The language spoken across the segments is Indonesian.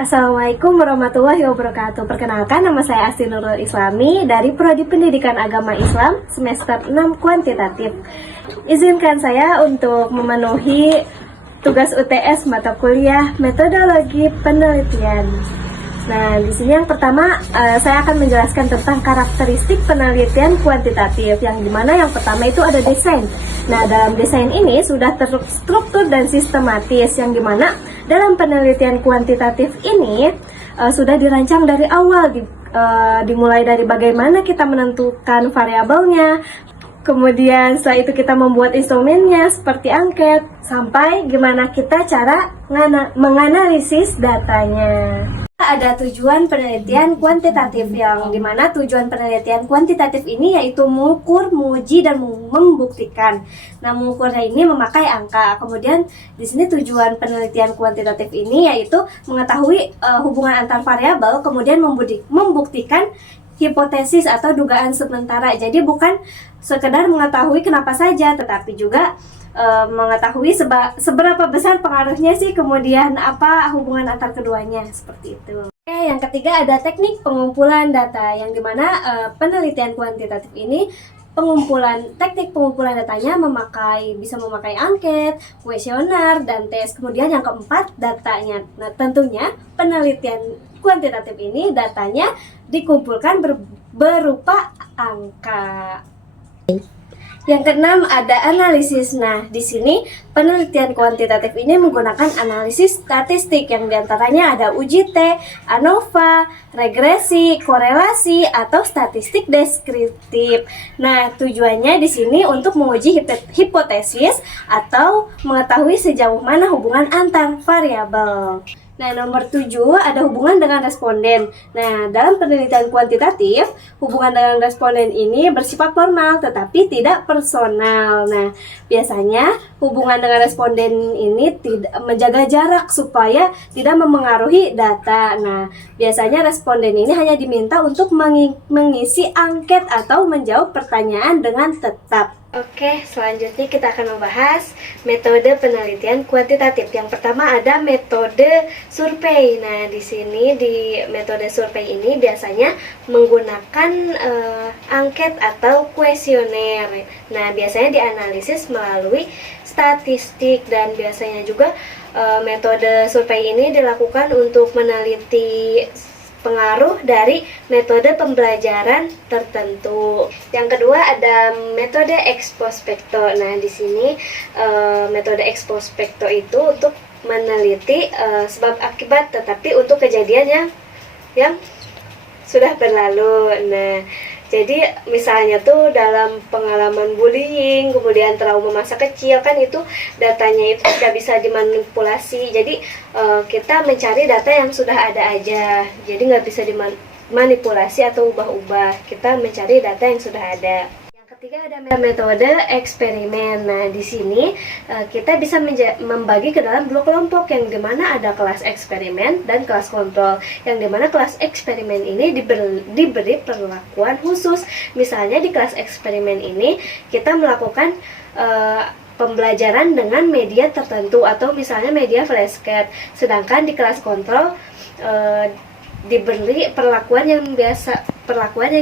Assalamualaikum warahmatullahi wabarakatuh. Perkenalkan, nama saya Asti Nurul Islami dari Prodi Pendidikan Agama Islam semester 6 kuantitatif. Izinkan saya untuk memenuhi tugas UTS mata kuliah metodologi penelitian. Nah, di sini yang pertama saya akan menjelaskan tentang karakteristik penelitian kuantitatif, yang dimana yang pertama itu ada desain. Nah, dalam desain ini sudah terstruktur dan sistematis, yang dimana dalam penelitian kuantitatif ini sudah dirancang dari awal, dimulai dari bagaimana kita menentukan variabelnya, kemudian setelah itu kita membuat instrumennya seperti angket, sampai gimana kita cara menganalisis datanya. Ada tujuan penelitian kuantitatif, yang dimana tujuan penelitian kuantitatif ini yaitu mengukur, menguji, dan membuktikan. Nah, mengukurnya ini memakai angka. Kemudian di sini tujuan penelitian kuantitatif ini yaitu mengetahui hubungan antar variabel, kemudian membuktikan hipotesis atau dugaan sementara. Jadi bukan sekedar mengetahui kenapa saja, tetapi juga mengetahui seberapa besar pengaruhnya sih, kemudian apa hubungan antar keduanya, seperti itu. Oke, yang ketiga ada teknik pengumpulan data, yang dimana penelitian kuantitatif ini teknik pengumpulan datanya bisa memakai angket, kuesioner, dan tes. Kemudian yang keempat, datanya. Nah, tentunya penelitian kuantitatif ini datanya dikumpulkan berupa angka. Yang keenam ada analisis. Nah, di sini penelitian kuantitatif ini menggunakan analisis statistik, yang diantaranya ada uji T, ANOVA, regresi, korelasi, atau statistik deskriptif. Nah, tujuannya di sini untuk menguji hipotesis atau mengetahui sejauh mana hubungan antar variabel. Nah, nomor 7 ada hubungan dengan responden. Nah, dalam penelitian kuantitatif, hubungan dengan responden ini bersifat formal tetapi tidak personal. Nah, biasanya hubungan dengan responden ini tidak menjaga jarak supaya tidak memengaruhi data. Nah, biasanya responden ini hanya diminta untuk mengisi angket atau menjawab pertanyaan dengan tetap. Oke, selanjutnya kita akan membahas metode penelitian kuantitatif. Yang pertama ada metode survei. Nah, di sini di metode survei ini biasanya menggunakan angket atau kuesioner. Nah, biasanya dianalisis melalui statistik, dan biasanya juga metode survei ini dilakukan untuk meneliti pengaruh dari metode pembelajaran tertentu. Yang kedua ada metode ex post-facto. Nah, di sini metode ex post-facto itu untuk meneliti sebab akibat, tetapi untuk kejadian yang sudah berlalu. Nah, jadi misalnya tuh dalam pengalaman bullying, kemudian trauma masa kecil, kan itu datanya itu tidak bisa dimanipulasi. Jadi kita mencari data yang sudah ada aja. Jadi nggak bisa dimanipulasi atau ubah-ubah. Kita mencari data yang sudah ada. Ketiga ada metode eksperimen. Nah, di sini kita bisa membagi ke dalam dua kelompok, yang dimana ada kelas eksperimen dan kelas kontrol. Yang dimana kelas eksperimen ini diberi perlakuan khusus. Misalnya di kelas eksperimen ini kita melakukan pembelajaran dengan media tertentu, atau misalnya media flashcard. Sedangkan di kelas kontrol diberi perlakuan yang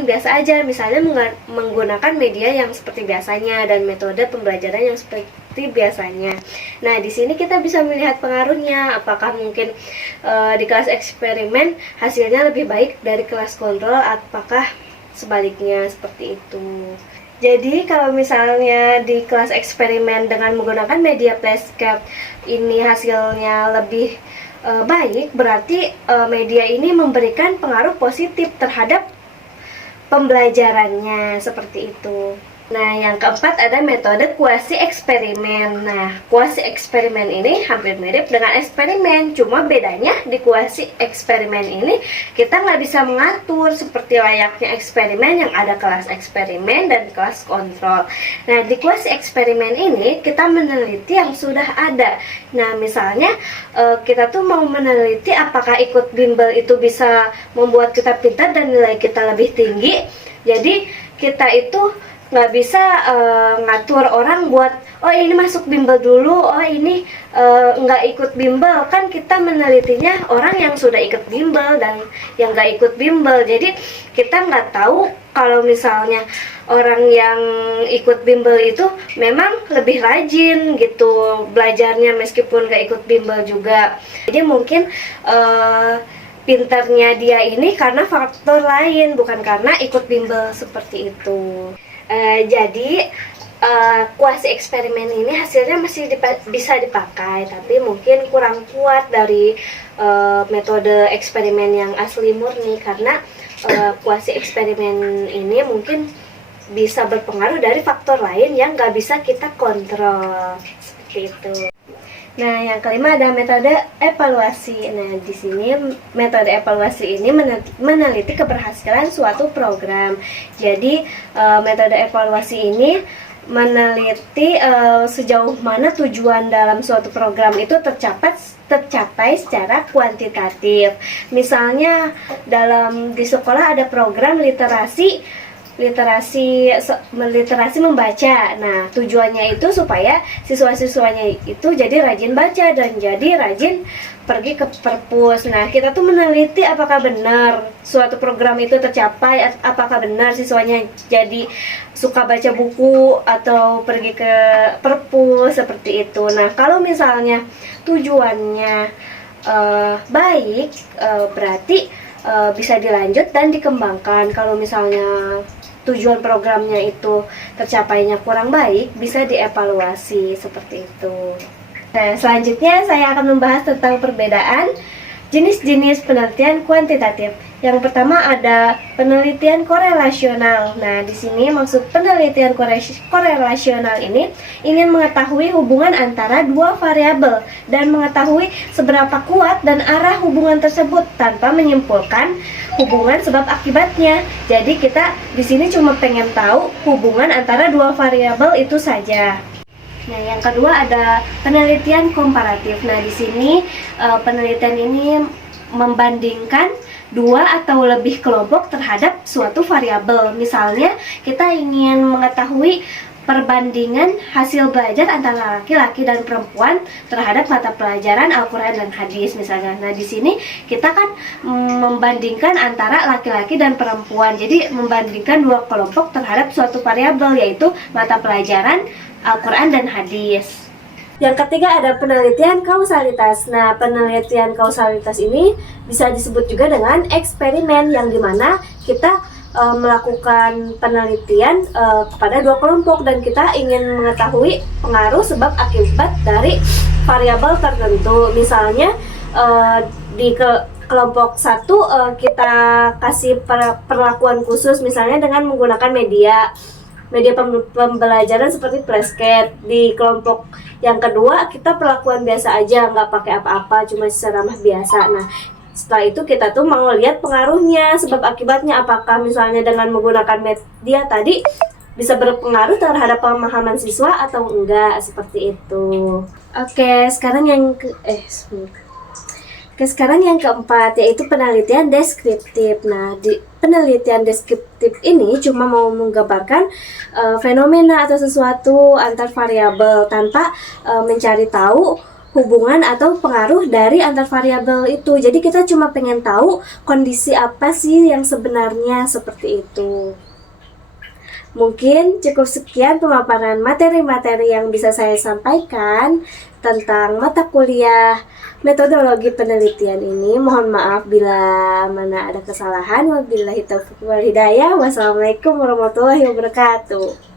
biasa aja, misalnya menggunakan media yang seperti biasanya dan metode pembelajaran yang seperti biasanya. Nah, di sini kita bisa melihat pengaruhnya, apakah mungkin di kelas eksperimen hasilnya lebih baik dari kelas kontrol, apakah sebaliknya, seperti itu. Jadi kalau misalnya di kelas eksperimen dengan menggunakan media flashcard ini hasilnya lebih baik, berarti media ini memberikan pengaruh positif terhadap pembelajarannya, seperti itu. Nah, yang keempat ada metode kuasi eksperimen. Nah, kuasi eksperimen ini hampir mirip dengan eksperimen, cuma bedanya di kuasi eksperimen ini kita nggak bisa mengatur seperti layaknya eksperimen yang ada kelas eksperimen dan kelas kontrol. Nah, di kuasi eksperimen ini kita meneliti yang sudah ada. Nah, misalnya kita tuh mau meneliti apakah ikut bimbel itu bisa membuat kita pintar dan nilai kita lebih tinggi. Jadi kita itu nggak bisa ngatur orang buat oh ini masuk bimbel dulu, oh ini nggak ikut bimbel, kan kita menelitinya orang yang sudah ikut bimbel dan yang nggak ikut bimbel. Jadi kita nggak tahu kalau misalnya orang yang ikut bimbel itu memang lebih rajin gitu belajarnya meskipun nggak ikut bimbel juga. Jadi mungkin pintarnya dia ini karena faktor lain, bukan karena ikut bimbel seperti itu. Jadi kuasi eksperimen ini hasilnya masih bisa dipakai, tapi mungkin kurang kuat dari metode eksperimen yang asli murni, karena kuasi eksperimen ini mungkin bisa berpengaruh dari faktor lain yang nggak bisa kita kontrol seperti itu. Nah, yang kelima ada metode evaluasi. Nah, di sini metode evaluasi ini meneliti keberhasilan suatu program. Jadi, metode evaluasi ini meneliti sejauh mana tujuan dalam suatu program itu tercapai secara kuantitatif. Misalnya di sekolah ada program literasi membaca. Nah, tujuannya itu supaya siswa-siswanya itu jadi rajin baca dan jadi rajin pergi ke perpus. Nah, kita tuh meneliti apakah benar suatu program itu tercapai, apakah benar siswanya jadi suka baca buku atau pergi ke perpus seperti itu. Nah, kalau misalnya tujuannya baik, berarti bisa dilanjut dan dikembangkan. Kalau misalnya tujuan programnya itu tercapainya kurang baik, bisa dievaluasi seperti itu. Nah, selanjutnya saya akan membahas tentang perbedaan jenis-jenis penelitian kuantitatif. Yang pertama ada penelitian korelasional. Nah, di sini maksud penelitian korelasional ini ingin mengetahui hubungan antara dua variabel dan mengetahui seberapa kuat dan arah hubungan tersebut tanpa menyimpulkan hubungan sebab akibatnya. Jadi kita di sini cuma pengen tahu hubungan antara dua variabel itu saja. Nah, yang kedua ada penelitian komparatif. Nah, di sini penelitian ini membandingkan dua atau lebih kelompok terhadap suatu variabel. Misalnya, kita ingin mengetahui perbandingan hasil belajar antara laki-laki dan perempuan terhadap mata pelajaran Al-Quran dan Hadis misalnya. Nah, di sini kita kan membandingkan antara laki-laki dan perempuan. Jadi membandingkan dua kelompok terhadap suatu variabel, yaitu mata pelajaran Al-Quran dan Hadis. Yang ketiga ada penelitian kausalitas. Nah, penelitian kausalitas ini bisa disebut juga dengan eksperimen, yang dimana kita melakukan penelitian kepada dua kelompok dan kita ingin mengetahui pengaruh sebab akibat dari variabel tertentu. Misalnya di kelompok satu kita kasih perlakuan khusus misalnya dengan menggunakan media pembelajaran seperti flashcard. Di kelompok yang kedua kita perlakuan biasa aja, nggak pakai apa-apa, cuma ceramah biasa. Nah, setelah itu kita tuh mau lihat pengaruhnya, sebab akibatnya, apakah misalnya dengan menggunakan media tadi bisa berpengaruh terhadap pemahaman siswa atau enggak, seperti itu. Oke, sekarang yang keempat yaitu penelitian deskriptif. Nah, di penelitian deskriptif ini cuma mau menggambarkan fenomena atau sesuatu antar variabel tanpa mencari tahu hubungan atau pengaruh dari antar variabel itu. Jadi kita cuma pengen tahu kondisi apa sih yang sebenarnya, seperti itu. Mungkin cukup sekian pemaparan materi-materi yang bisa saya sampaikan tentang mata kuliah metodologi penelitian ini. Mohon maaf bila mana ada kesalahan. Wabillahi taufiq wal hidayah. Wassalamualaikum warahmatullahi wabarakatuh.